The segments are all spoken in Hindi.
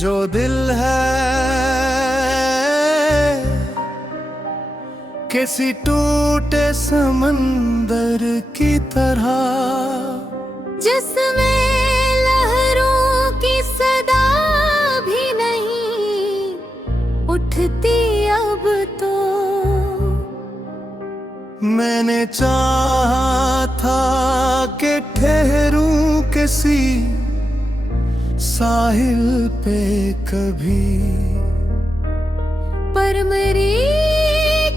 जो दिल है किसी टूटे समंदर की तरह, जिसमें लहरों की सदा भी नहीं उठती अब तो। मैंने चाहा था कि ठहरूं किसी साहिल पे कभी, पर मेरी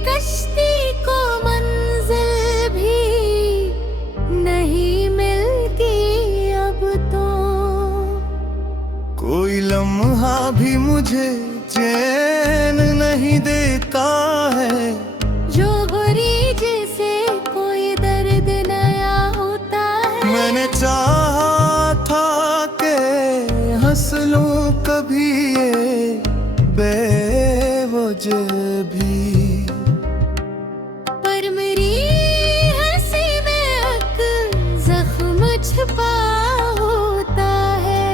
कश्ती को मंजिल भी नहीं मिलती अब तो। कोई लम्हा भी मुझे चैन नहीं देता है, जो बुरी जैसे कोई दर्द नया होता है। मैंने चाहा था कि हंस लूं कभी ये बेवजह भी, पर मेरी हंसी में एक जख्म छुपा होता है।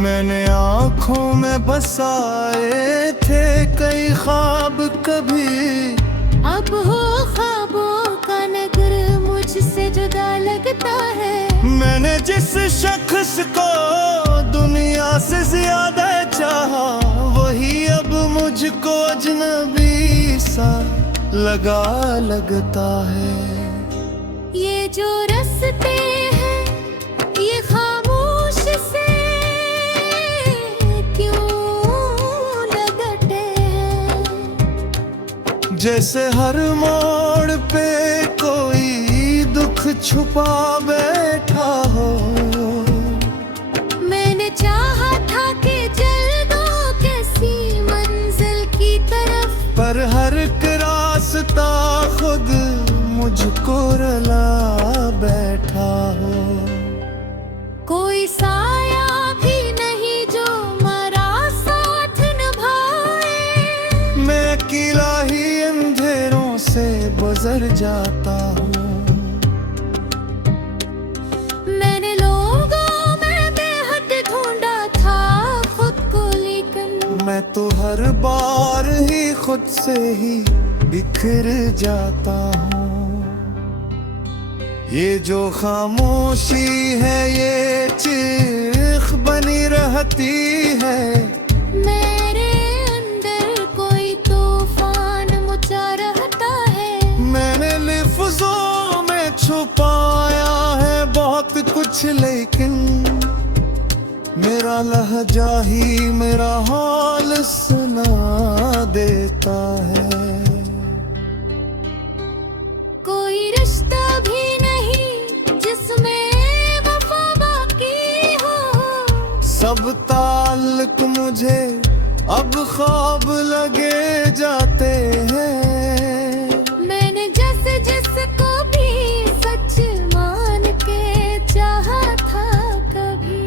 मैंने आँखों में बसाए थे कई ख्वाब कभी, अब हो ख्वाबों का नगर मुझसे जुदा लगता है। मैंने जिस शख्स को दुनिया से ज्यादा चाहा, वही अब मुझको अजनबी सा लगता है। ये जो रास्ते हैं ये खामोश से क्यों लगते हैं, जैसे हर मोड़ पे कोई दुख छुपा बैठा हो। मैंने चाहा था कि चल दो किसी मंजिल की तरफ, पर हर एक रास्ता खुद मुझको रुला बैठा हो। कोई साया भी नहीं जो मेरा साथ निभाए। मैं अकेला ही अंधेरों से गुजर जाता हूँ। मैंने लोगों में बेहद ढूंढा था खुद को, लेकिन मैं तो हर बार ही खुद से ही बिखर जाता हूँ। ये जो खामोशी है ये चीख बनी रहती है, मेरे अंदर कोई तूफान मचा रहता है। मैंने लफ्ज़ों में छुपाया है बहुत कुछ, लेकिन मेरा लहजा ही मेरा हाल सुना देता है। कोई रिश्ता भी नहीं जिसमें वफा बाकी हो। सब ताल्लुक मुझे अब ख्वाब लगे जाते हैं। मैंने जिसको भी सच मान के चाहा था कभी,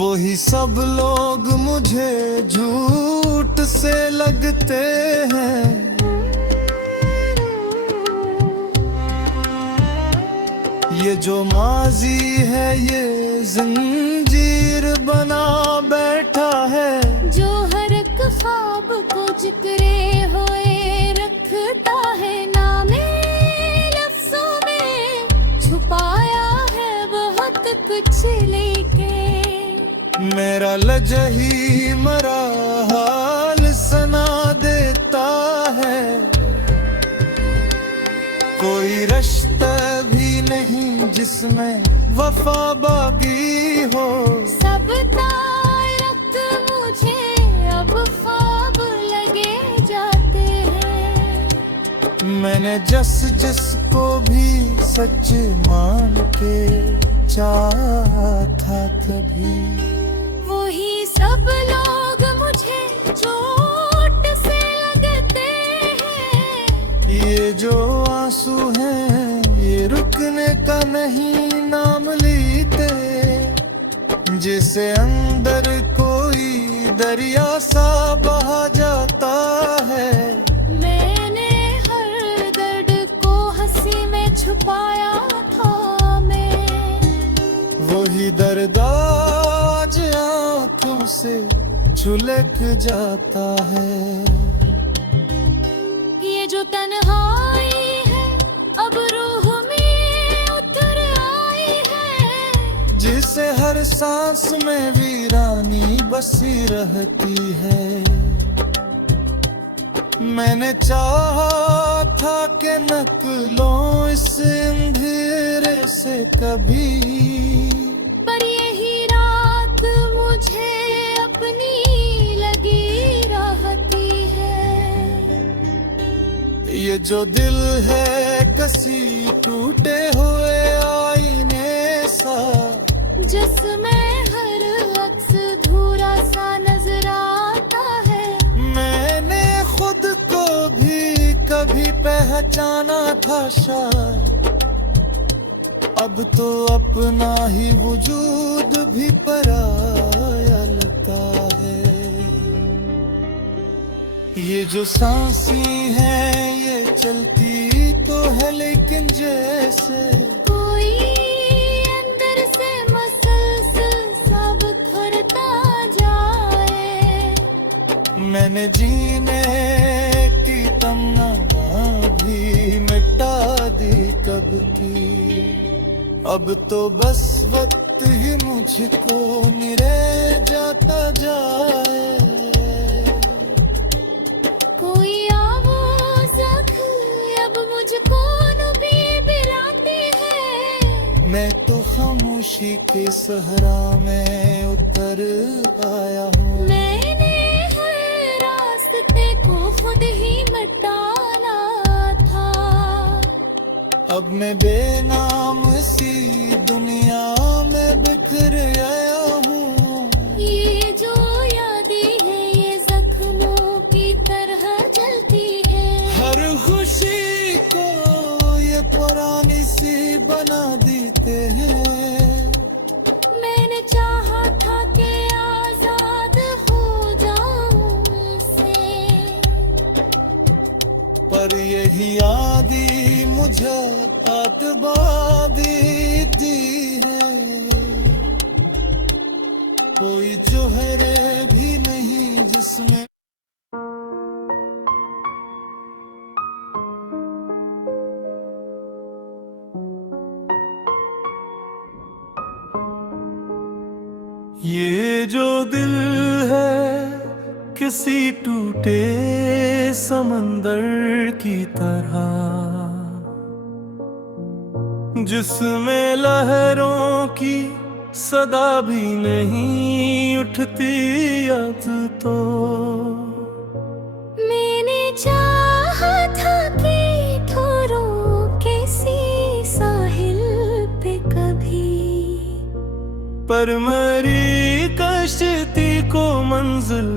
वही सब लोग मुझे झूठ से लगते हैं। ये जो माजी है ये जंजीर बना बैठा है, जो हर एक ख्वाब को जिक्रे होए रखता है। नामे लफ्ज़ों में छुपाया है बहुत कुछ, लेके मेरा लजही मरा हाल सना देता है। कोई रिश्ता भी नहीं जिसमें वफा बागी हो। सब तारक मुझे अब ख्वाब लगे जाते हैं। मैंने जिसको भी सच मान के चाहा था कभी, वही सब लोग मुझे चोट से लगते हैं। ये जो आंसू हैं ये रुकने का नहीं नाम लेते, जिसे अंदर कोई दरिया सा बहा जाता है। मैंने हर दर्द को हंसी में छुपाया था मैं, वही दर्द आज छुलक जाता है। ये जो तन्हाई है अब रूह में उतर आई है, जिसे हर सांस में वीरानी बसी रहती है। मैंने चाहा था कि निकलूं इस अंधेरे से कभी, पर यही रात मुझे अपनी लगी रहती है। ये जो दिल है कसी टूटे हुए आईने सा, जिसमें हर अक्स धूरा सा नजर आता है। मैंने खुद को भी कभी पहचाना था शायद, अब तो अपना ही वजूद भी पराया लगता है। ये जो सांसी है ये चलती तो है लेकिन जैसे कोई अंदर से मसलसल सब खुरता जाए। मैंने जीने की तमन्ना भी मिटा दी कब की, अब तो बस वक्त ही मुझको निरे जाता जाए। कोई आवाज़ अब मुझको भी बुलाती है। मैं तो खामोशी के सहरा में उतर आया हूँ। मैंने हर रास्ते को खुद ही मिटाना था। अब मैं बेनाम सी दुनिया में बिखर आया हूँ। ये जो यादें हैं ये जख्मों की तरह जलती है। हर खुशी को ये पुरानी सी बना देते हैं। मैंने चाहा था कि आजाद हो जाऊं इससे, पर यही आदि मुझे आतबादी दी है। कोई जोहरे भी नहीं जिसमें ये जो दिल है किसी टूटे समंदर की तरह, जिसमें लहरों की सदा भी नहीं उठती अब तो। मैंने चाहा था कि ठहरूं किसी साहिल पे कभी, पर मेरी कश्ती को मंजिल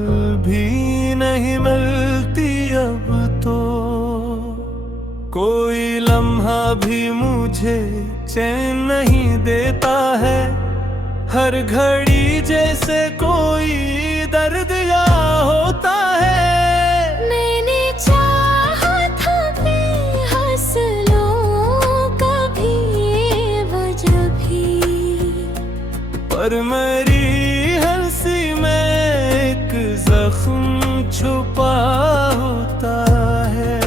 भी नहीं मिलती अब तो। कोई लम्हा भी मुझे चैन नहीं देता है, हर घड़ी जैसे कोई दर्द या होता है। मैंने चाहा था कि हंस लूं कभी वजह भी, पर मेरी हंसी में एक जख्म छुपा होता है।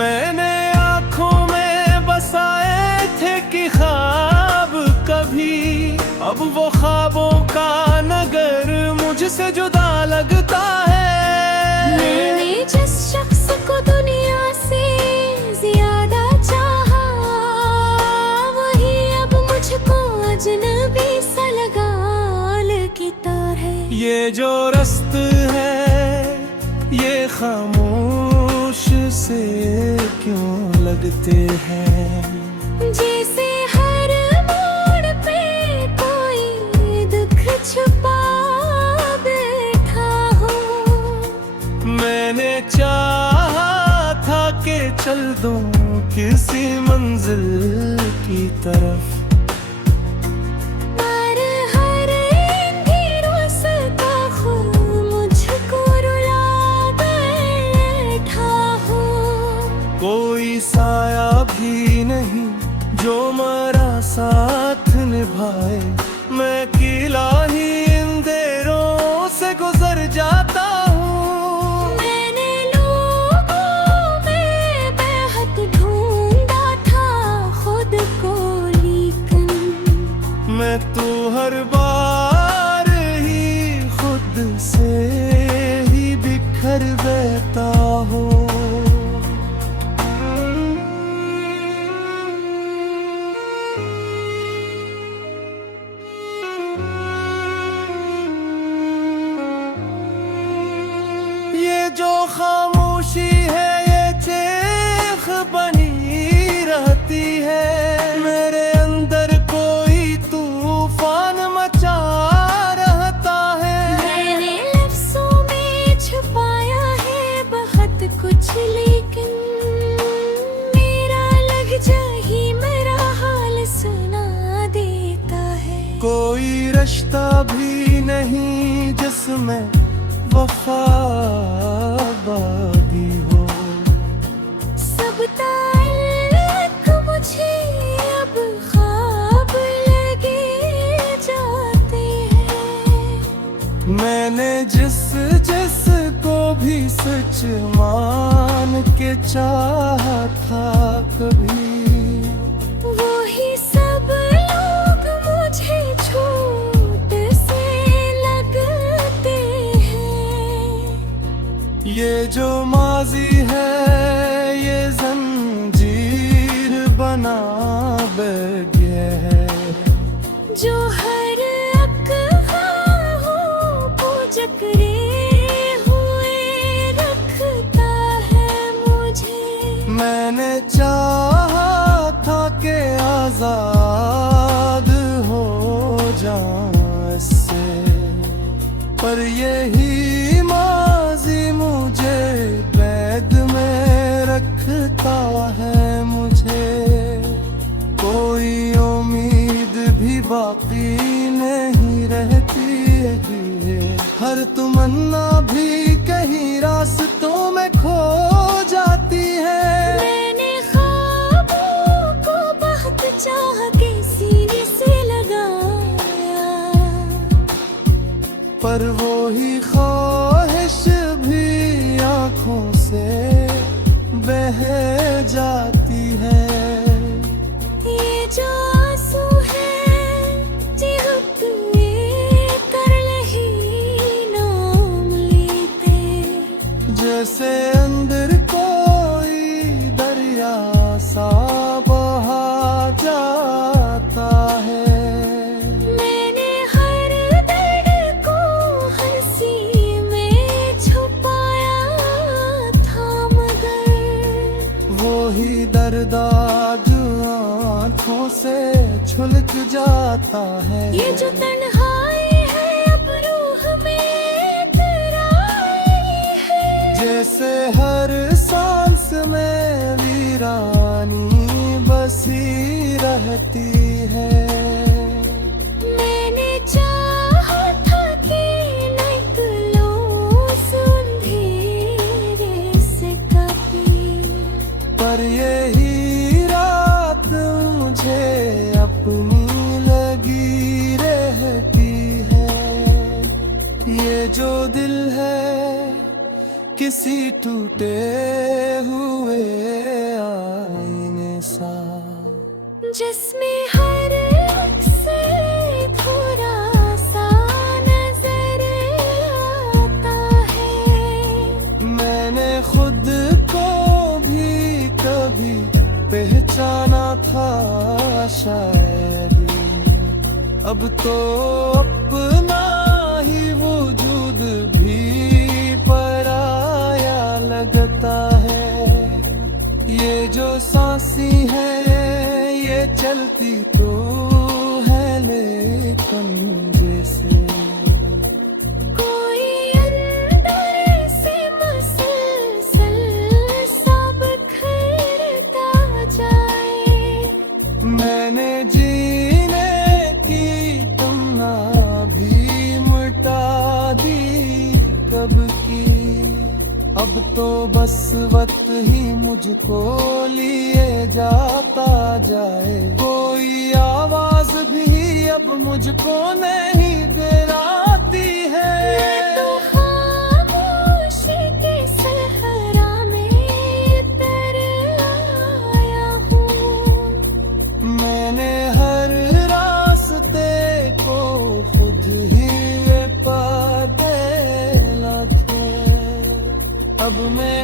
मैंने आँखों में बसाए थे कि ख्वाब कभी, अब वो ख्वाबों का नगर मुझसे जुदा लगता है। मैंने जिस शख्स को दुनिया से ज्यादा चाहा, वही अब मुझको अजनबी सा लगा लगता है। ये जो रस्त है ये खामोश से क्यों लगते हैं, जैसे हर मोड़ पे कोई दुख छुपा बैठा हो। मैंने चाहा था कि चल दूं किसी मंजिल की तरफ, पर हर अंधेरों से मुझको रुला गए निभाए। मैं अकेला ही अंधेरों से गुजर जाता हूँ। मैंने लोगों में बेहद ढूंढा था खुद को, लेकिन मैं तो हर बार ही खुद से ही बिखर बहता हूँ। ये जो खामोशी है ये चीख बनी रहती है। मेरे अंदर कोई तूफान मचा रहता है। मैंने लफ्ज़ों में छुपाया है बहुत कुछ, लेकिन मेरा लहजा ही मेरा हाल सुना देता है। कोई रिश्ता भी नहीं जिसमें वफा बाकी हो। सब ताल्लुक मुझे अब ख्वाब लगे जाते हैं। मैंने जिस को भी सच मान के चाहा था कभी, वही सब लोग मुझे झूठ से लगते हैं। ये जो माजी है ये जंजीर बना बैठे है। जो हर अक़वाहों को जकड़े हुए रखता है मुझे। मैंने चाहा था कि आजाद हो जाऊं इससे, पर यही माजी मुझे बैद में रखता है मुझे। कोई उम्मीद भी बाकी नहीं रहती है। हर तमन्ना भी कहीं रास्तों में खो जाती है। मैंने ख्वाबों को बहुत चाह के सीने से लगाया, पर वो ही ख्वाहिश भी आँखों से बह जाती है। ये जो आंसू है चिहुकने कर ही नाम लेते। जैसे अंदर कोई दरिया सा बहा जाता है। मैंने हर दर्द को हंसी में छुपाया था, मगर वो ही दर्द आज आँखों से छुलक जाता है। ये जो तन्हाई है अब रूह में तराई है। जैसे हर सांस में वीरानी बसी रहती है। मैंने चाहा था कि निकलूं उस अंधेरे से कभी, पर यही रात मुझे अपनी लगी रहती है। ये जो दिल है किसी टूटे हुए आईने सा, जिसमें हर से थोड़ा सा नजर आता है। मैंने खुद को भी कभी पहचाना था शायद, अब तो अपना ही वजूद भी पराया लगता है। ये जो सांसी है ये चलती तो है लेकिन जैसे कोई अंदर से मसलसल सा बिखरता जाए। मैंने जीने की तमन्ना भी मिटा दी कब की, अब तो बस किस्मत ही मुझको लिए जाता जाए। कोई आवाज भी अब मुझको नहीं डराती है। तो खामोशी के सहरा में तर आया हूँ। मैंने हर रास्ते को खुद ही बदला था। अब मैं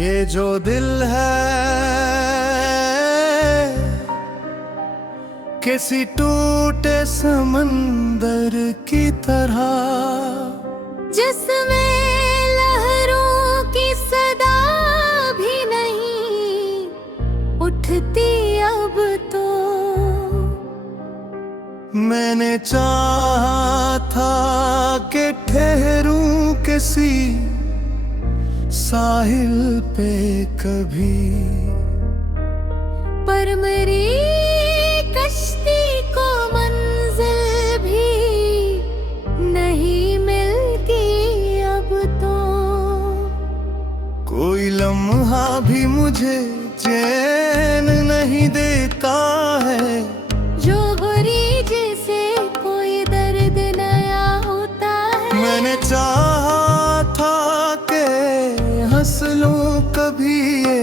ये जो दिल है किसी टूटे समंदर की तरह, जिसमें लहरों की सदा भी नहीं उठती अब तो। मैंने चाहा था कि ठहरूं किसी साहिल पे कभी, पर मेरी कश्ती को मंजिल भी नहीं मिलती अब तो। कोई लम्हा भी मुझे चैन नहीं देता है। जो बुरी जैसे कोई दर्द नया होता है। मैंने चाहा था कि हंस लूं कभी ये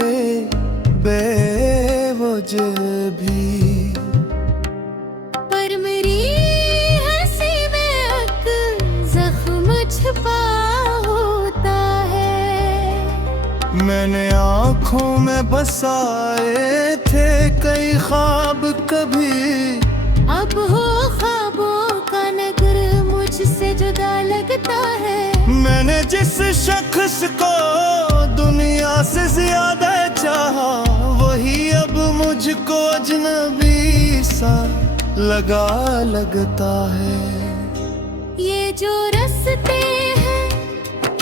बेवजह भी, पर मेरी हंसी में एक जख्म छुपा होता है। मैंने आँखों में बसाए थे कई ख्वाब कभी, अब हो ख्वाबों का नगर मुझसे जुदा लगता है। मैंने जिस शख्स को दुनिया से ज्यादा चाहा, वही अब मुझको अजनबी सा लगता है। ये जो रास्ते हैं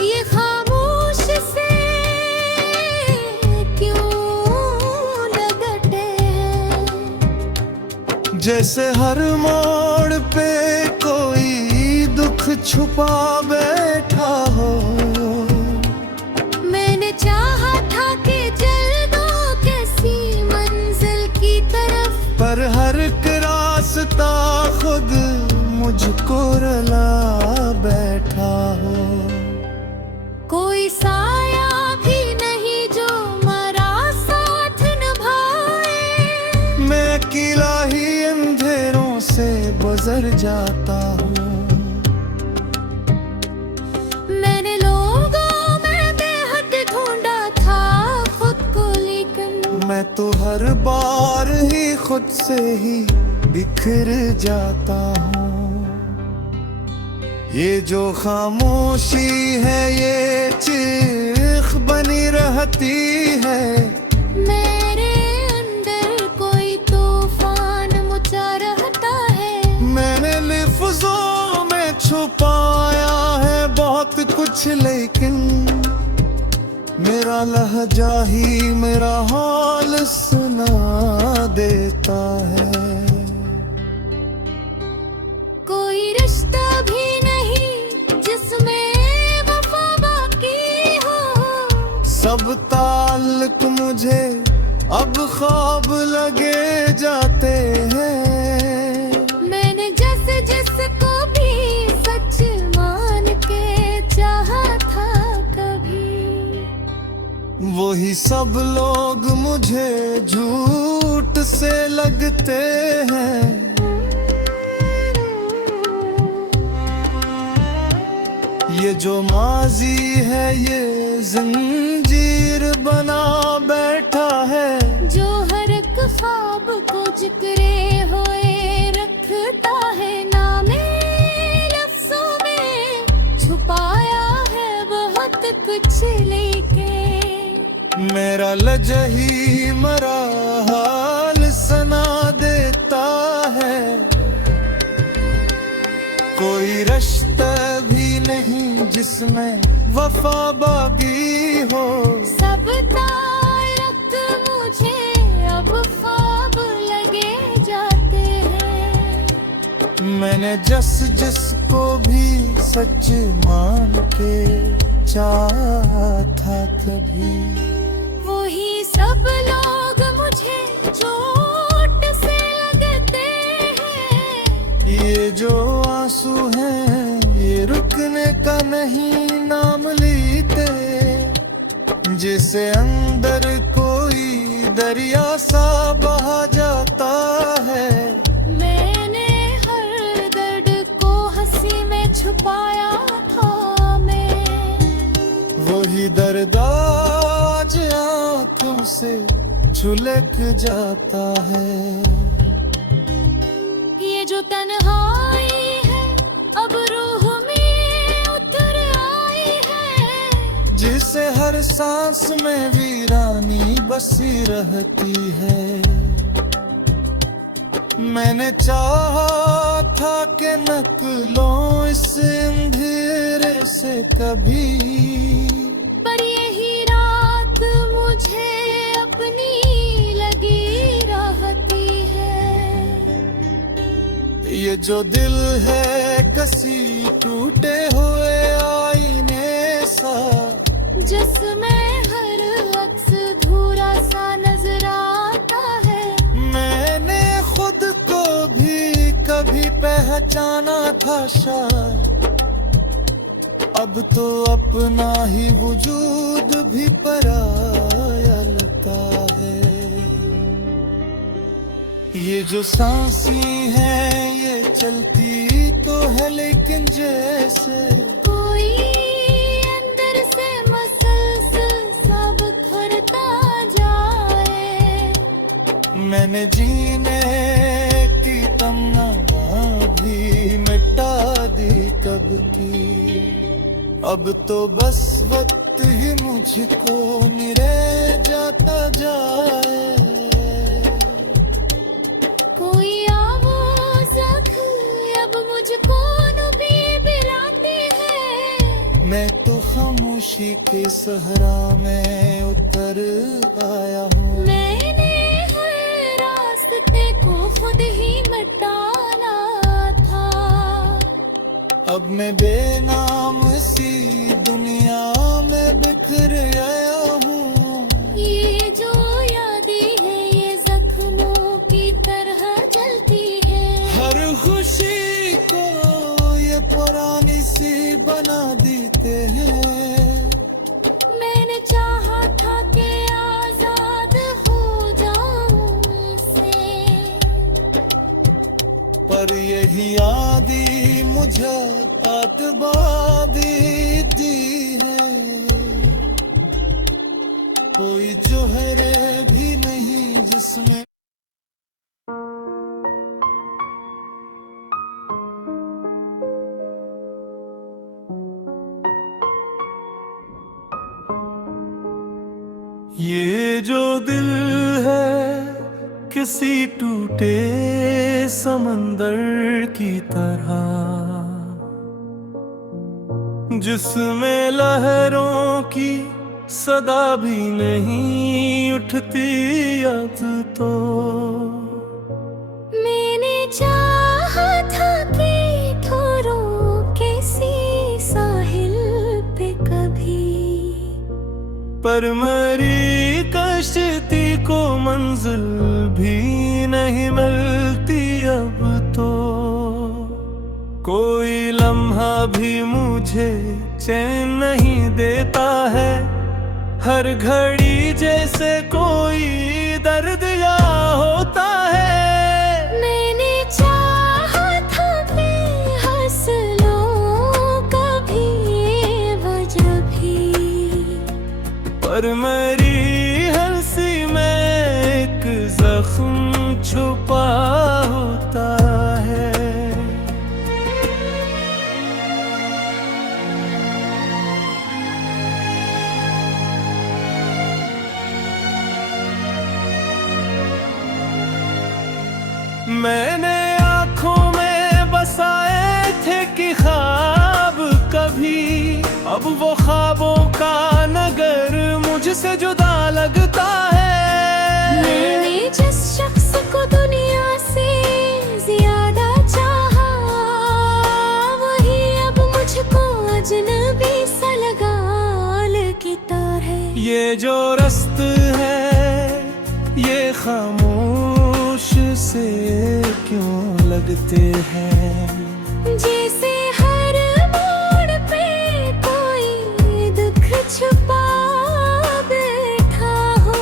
ये खामोश से क्यों लगते हैं। जैसे हर मोड़ पे कोई दुख छुपा बैठा हो। मैंने चाहा था कि चल दो कैसी मंजिल की तरफ, पर हर एक रास्ता खुद मुझको रुला बैठा हो। कोई साया भी नहीं जो मेरा साथ निभाए। मैं अकेला ही अंधेरों से गुजर जाता हूँ। मैंने लोगों में बेहद ढूंढा था खुद को, लेकिन मैं तो हर बार ही खुद से ही बिखर जाता हूँ। ये जो खामोशी है ये चीख बनी रहती है। मेरे अंदर कोई तूफान मचा रहता है। मैंने लफ्ज़ों में छुपाया है बहुत कुछ, लेकिन मेरा लहजा ही मेरा हाल सुना देता है। कोई रिश्ता भी नहीं जिसमें वफा बाकी हो। सब ताल्लुक मुझे अब ख्वाब लगे जाते हैं। मैंने जिसको भी सच मान के चाहा था कभी, वही सब लोग मुझे झूठ से लगते हैं। ये जो माजी है ये जंजीर बना बैठा है। जो हर एक ख्वाब को जिक्रे होए रखता है। नामे लफ्जों में छुपाया है बहुत कुछ, लेके मेरा लजही मरा हाल सन कोई रिश्ता भी नहीं जिसमें वफा बागी हो। सब तारक मुझे अब ख्वाब लगे जाते हैं। मैंने जिसको भी सच मान के चाहा था कभी, वही सब लोग मुझे चोट से लगते हैं। ये जो आंसू हैं ये रुकने का नहीं नाम लेते, जिसे अंदर कोई दरिया सा बहा जाता है। मैंने हर दर्द को हंसी में छुपाया था मैं, वही दर्द आज आंखों से छुलक जाता है। ये जो तन्हाई है अब रूह में उतर आई है, जिसे हर सांस में वीरानी बसी रहती है। मैंने चाहा था कि नकलों इस अंधेरे से कभी, पर यही रात मुझे अपनी लगी रहती है। ये जो दिल है कसी टूटे हुए आईने सा, जिसमें हर अक्स धूरा सा नजर आता है। मैंने खुद को भी कभी पहचाना था शायद, अब तो अपना ही वजूद भी पराया लगता है। ये जो सांसें हैं ये चलती तो है लेकिन जैसे कोई अंदर से मसलसल सब भरता जाए। मैंने जीने की तमन्ना भी मिटा दी कब की, अब तो बस वक्त ही मुझको निरे जाता जाए। कोई आवाज़ अब मुझको भी बुलाती है। मैं तो खामोशी के सहरा में उतर आया हूँ। मैंने हर रास्ते को खुद ही मिटाना था। अब मैं बेनाम सी दुनिया में बिखर आया हूँ। ये जो यादें है ये जख्मों की तरह जलती है। हर खुशी को ये पुरानी सी बना देते हैं। मैंने चाहा था कि आजाद हो जाऊं इससे, पर यही आदि मुझे आतबादी दी है। कोई जोहरे भी नहीं जिसमें ये जो दिल है किसी टूटे समंदर की तरह, जिसमें लहरों की सदा भी नहीं उठती अब तो। मैंने चाहा था कि ठहरूं किसी साहिल पे कभी, पर मरी कश्ती को मंजिल भी नहीं मिलती अब तो। कोई लम्हा भी मुझे चैन नहीं देता है, हर घड़ी जैसे कोई दर्द या होता है। मैंने चाहा था कि हंस लो कभी वजह भी, पर मेरी हंसी में एक जख्म छुपा होता है। मैंने आँखों में बसाए थे कि वो ख्वाबों का नगर मुझसे जुदा लगता है। मैंने जिस शख्स को दुनिया से ज्यादा चाहा, वही अब मुझको अजनबी सा लगा लगता है। ये जो रस्त है ये खामोश से क्यों लगते हैं, जैसे हर मोड़ पे कोई दुख छुपा बैठा हो।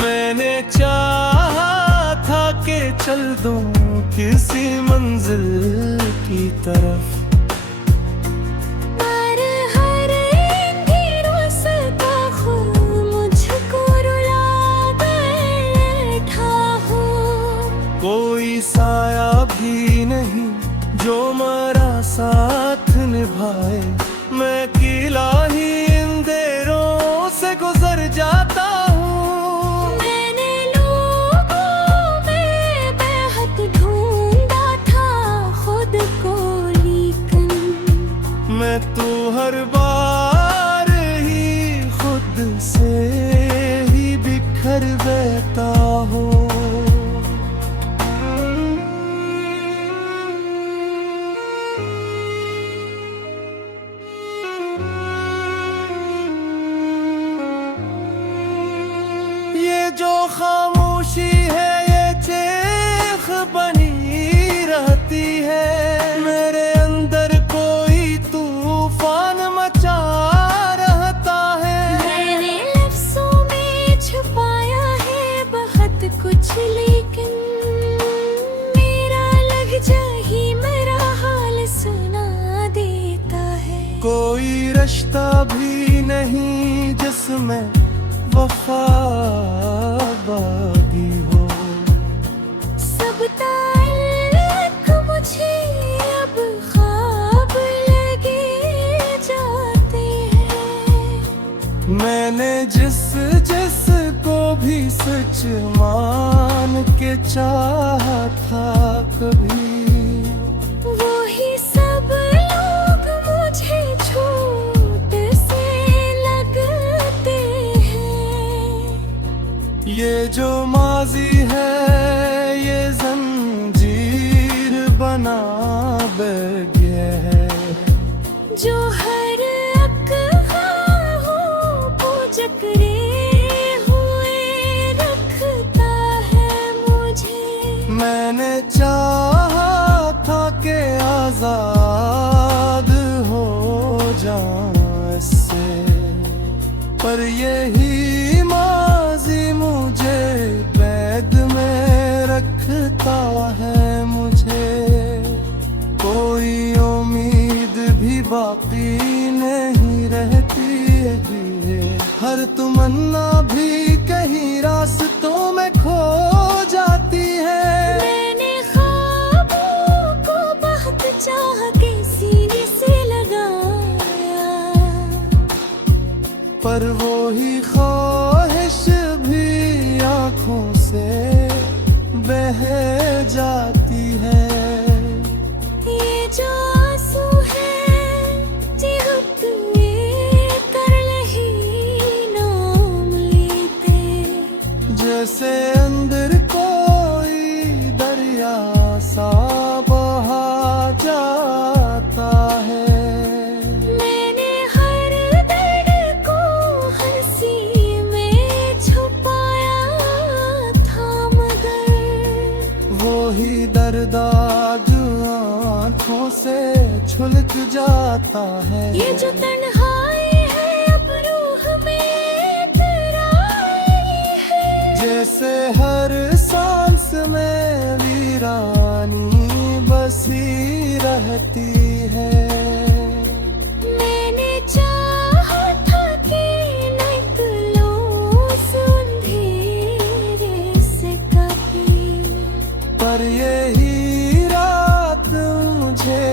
मैंने चाहा था कि चल दूं किसी मंजिल की तरफ, पर हर अंधेर रास्ता खुद मुझको रुला बैठा हो। कोई साया भी नहीं जो मेरा साथ निभाए, मैं अकेला ही अंधेरों से गुजर जाता हूँ। मैंने लोगों में बेहद ढूंढा था खुद को, लेकिन मैं तो हर बार ही खुद से ही बिखर बैठा हूँ। ये जो खामोशी है ये चीख बनी रहती है, मेरे अंदर कोई तूफान मचा रहता है। मैंने लफ्ज़ों में छुपाया है बहुत कुछ, लेकिन मेरा लहजा ही मेरा हाल सुना देता है। कोई रिश्ता भी नहीं जिसमें वफा बागी हो, सब ताल्लुक मुझे अब ख्वाब लगे जाते हैं। मैंने जिस को भी सच मान के चाहा था कभी, वही सब लोग मुझे झूठ से लगते हैं। ये जो माजी है ये जंजीर बना गया है, जो हर अक़वाहों को जकड़े हुए रखता है मुझे। मैंने चाहा था कि आजाद हो जाऊं इससे, पर यही माजी मुझे बैद में रखता है मुझे। कोई उम्मीद भी बाकी नहीं रहती है, हर तमन्ना भी कहीं रास्तों में खो जाती है। मैंने ख्वाबों को बहुत चाह के सीने से लगाया, पर वो ही ख्वाहिश भी आँखों से बह जाती है। ये जो आंसू है चिहुकने कर नहीं नाम लेते, जैसे अंदर कोई दरिया सा बहा जाता है। मैंने हर दर्द को हंसी में छुपाया था, मगर वो ही दर्द जो आँखों से छुलक जाता है। ये जो तन्हाई है अब रूह में तराई है, जैसे हर सांस में वीरानी बसी रहती है। मैंने चाहा था कि निकलूं उस अंधेरे से कभी, पर यही रात मुझे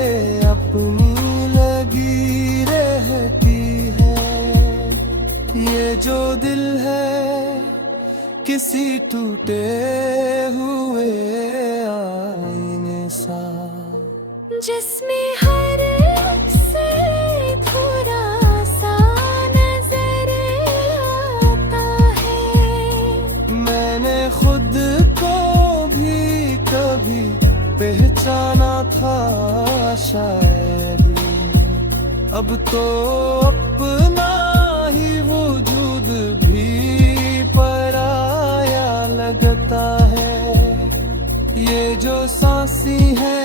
अपनी लगी रहती है। ये जो दिल है किसी टूटे हुए आईने सा, जिसमें हर से थोड़ा अब तो अपना ही वजूद भी पराया लगता है। ये जो सांसी है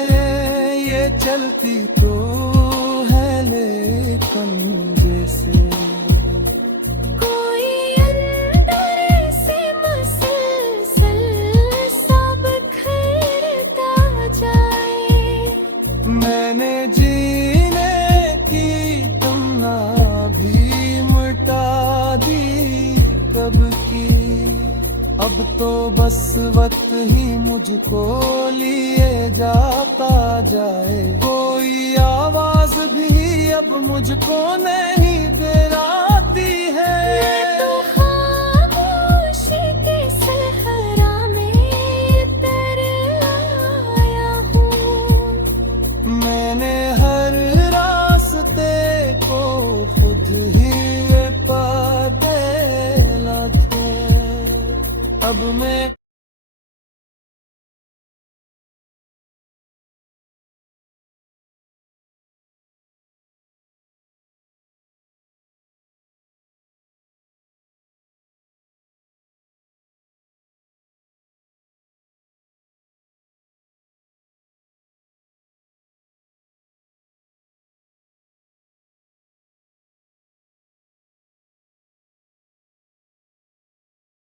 ये चलती तो है लेकिन जैसे कोई अंदर से मसलसल सा बिखरता जाए। मैंने जीने की तमन्ना भी मिटा दी कब की। अब तो बस वक्त ही मुझको लिए जाता जाए। कोई आवाज भी अब मुझको नहीं डराती है।